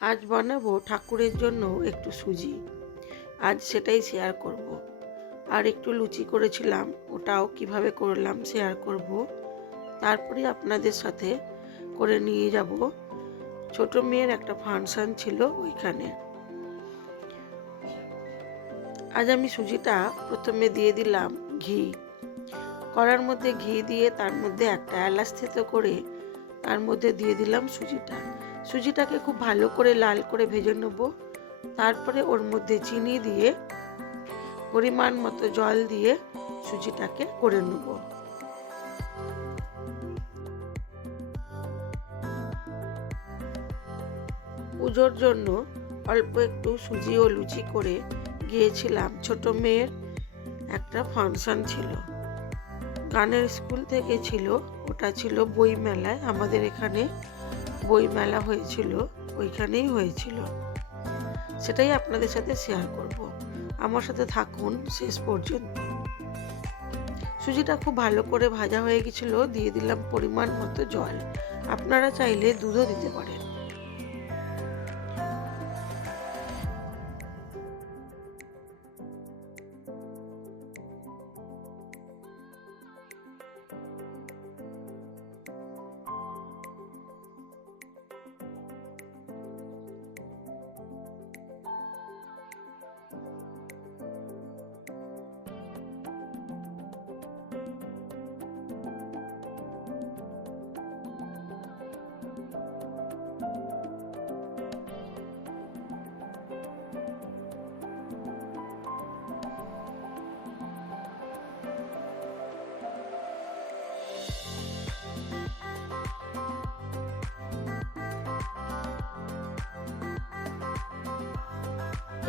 আজ বানাবো ঠাকুরের জন্য একটু সুজি। আজ সেটাই শেয়ার করব। আর একটু লুচি করেছিলাম, ওটাও কীভাবে করলাম শেয়ার করব। তারপরে আপনাদের সাথে করে নিয়ে যাব। ছোট মেয়ের একটা ফাংশান ছিল ওইখানে। আজ আমি সুজিটা প্রথমে দিয়ে দিলাম ঘি। কড়ার মধ্যে ঘি দিয়ে তার মধ্যে একটা এলাচ থেতো করে তার মধ্যে দিয়ে দিলাম সুজিটা। সুজিটাকে খুব ভালো করে লাল করে ভেজে নেব। তারপরে ওর মধ্যে চিনি দিয়ে পরিমাণ মতো জল দিয়ে সুজিটাকে করে নেব। পুজোর জন্য অল্প একটু সুজি ও লুচি করে গিয়েছিলাম। ছোট মেয়ের একটা ফাংশন ছিল। গানের স্কুল থেকে ছিল, ওটা ছিল বই মেলায় আমাদের এখানে। বই মেলা হয়েছিল, ওইখানেই হয়েছিল। সেটাই আপনাদের সাথে শেয়ার করব। আমার সাথে থাকুন শেষ পর্যন্ত। সুজিটা খুব ভালো করে ভাজা হয়ে গেছিল, দিয়ে দিলাম পরিমাণ মতো জল। আপনারা চাইলে দুধও দিতে পারেন।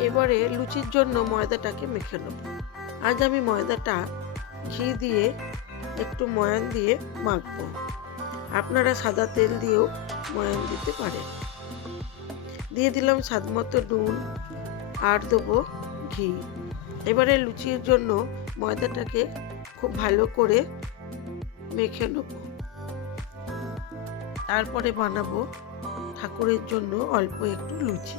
এবারে লুচির জন্য ময়দাটাকে মেখে নেব। আজ আমি ময়দাটা ঘি দিয়ে, একটু ময়ান দিয়ে মাখবো। আপনারা সাদা তেল দিয়েও ময়ান দিতে পারেন। দিয়ে দিলাম স্বাদ মতো নুন আর দেবো ঘি। এবারে লুচির জন্য ময়দাটাকে খুব ভালো করে মেখে নেব। তারপরে বানাবো ঠাকুরের জন্য অল্প একটু লুচি।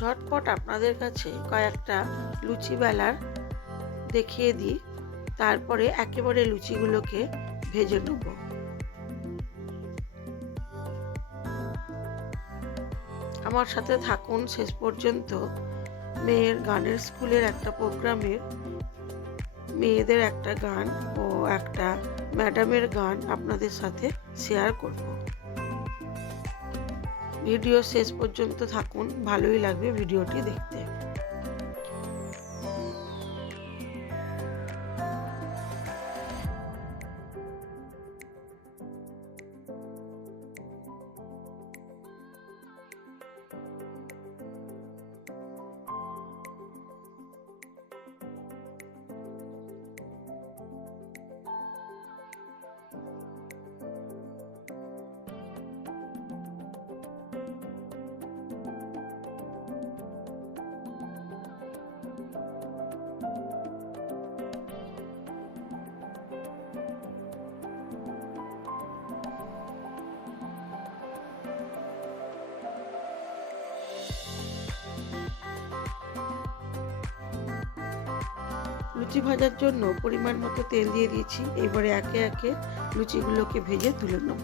ঝটপট আপনাদের কাছে কয়েকটা লুচি বেলার দেখিয়ে দিই। তারপরে একেবারে লুচিগুলোকে ভেজে নেব। আমার সাথে থাকুন শেষ পর্যন্ত মেয়ের গানের স্কুলের একটা প্রোগ্রামের মেয়েদের একটা গান ও একটা ম্যাডামের গান আপনাদের সাথে শেয়ার করব। ভিডিও শেষ পর্যন্ত থাকুন ভালোই লাগবে ভিডিওটি দেখতে। লুচি ভাজার জন্য পরিমাণ মতো তেল দিয়ে দিয়েছি। এবারে একে একে লুচিগুলোকে ভেজে তুলে নেব।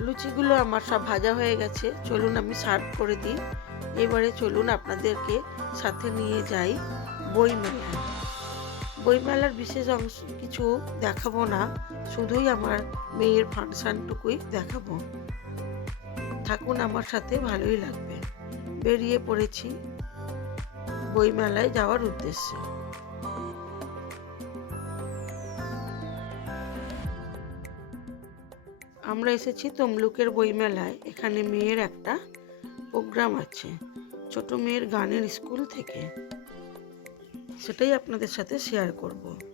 লুচিগুলো আমার সব ভাজা হয়ে গেছে। চলুন আমি সার্ভ করে দিই। এবারে চলুন আপনাদেরকে সাথে নিয়ে যাই বইমেলায় বইমেলার বিশেষ অংশ কিছু দেখাবো না, শুধুই আমার মেয়ের ফাংশানটুকুই দেখাবো। থাকুন আমার সাথে, ভালোই লাগবে। বেরিয়ে পড়েছি বইমেলায় যাওয়ার উদ্দেশ্যে। আমরা এসেছি তমলুকের বইমেলায়। এখানে মেয়ের একটা প্রোগ্রাম আছে, ছোট মেয়ের গানের স্কুল থেকে। সেটাই আপনাদের সাথে শেয়ার করব।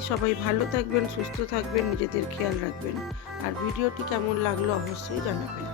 সবাই ভালো থাকবেন সুস্থ থাকবেন নিজেদের খেয়াল রাখবেন। আর ভিডিওটি কেমন লাগল অবশ্যই জানাবেন।